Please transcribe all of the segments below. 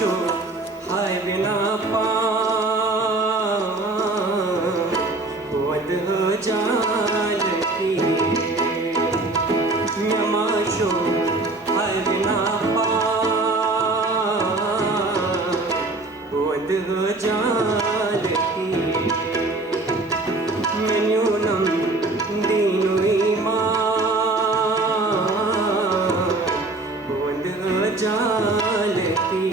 show hi बिना पा वद जाल की शो हाय बिना पा वद जाल की मेन्यूनम दीनु जाल की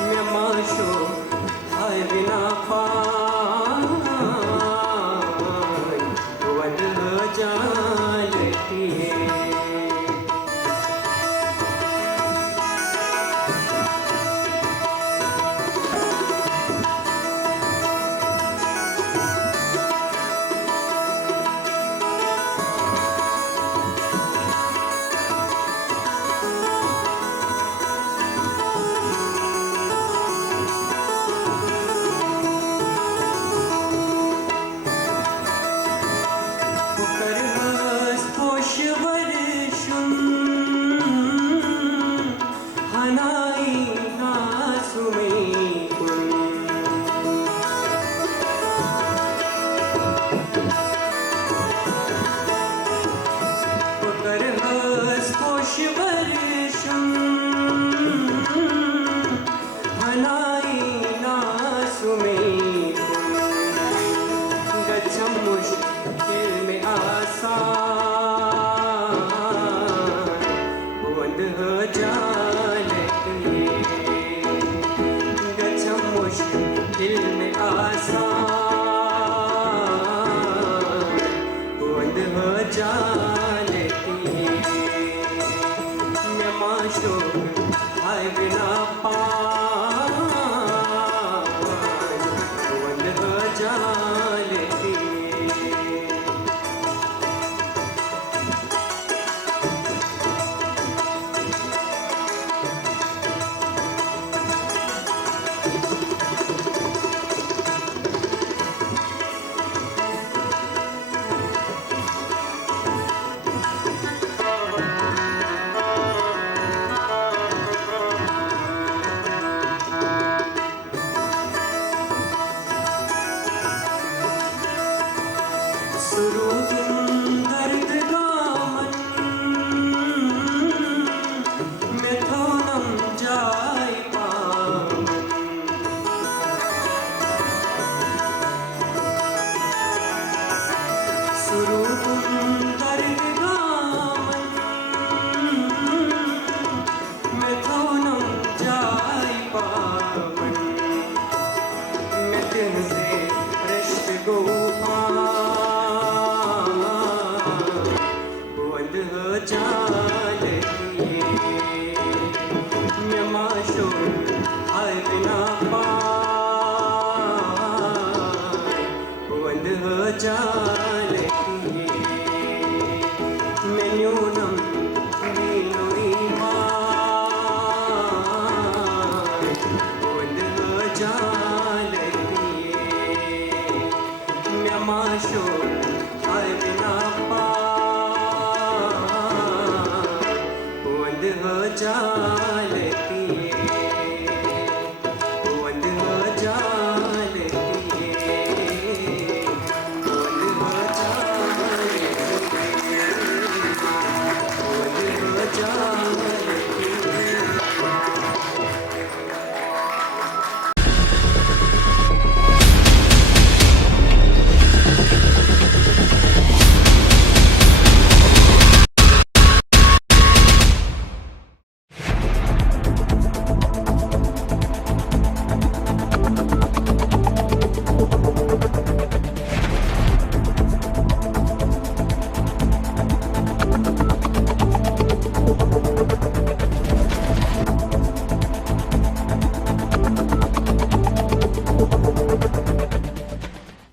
मैं माशो हाय बिना पाए वद जाल की दिल में आसान बंद हो जाती मैं माशो हाय बिना पाए बंद हो जाती दर्द दामन में थोनम जाय पावन दर्द दामन में थोनम जाय पावन मैं तुमसे रिश्ते को जाल की मैं माशो हाय बिना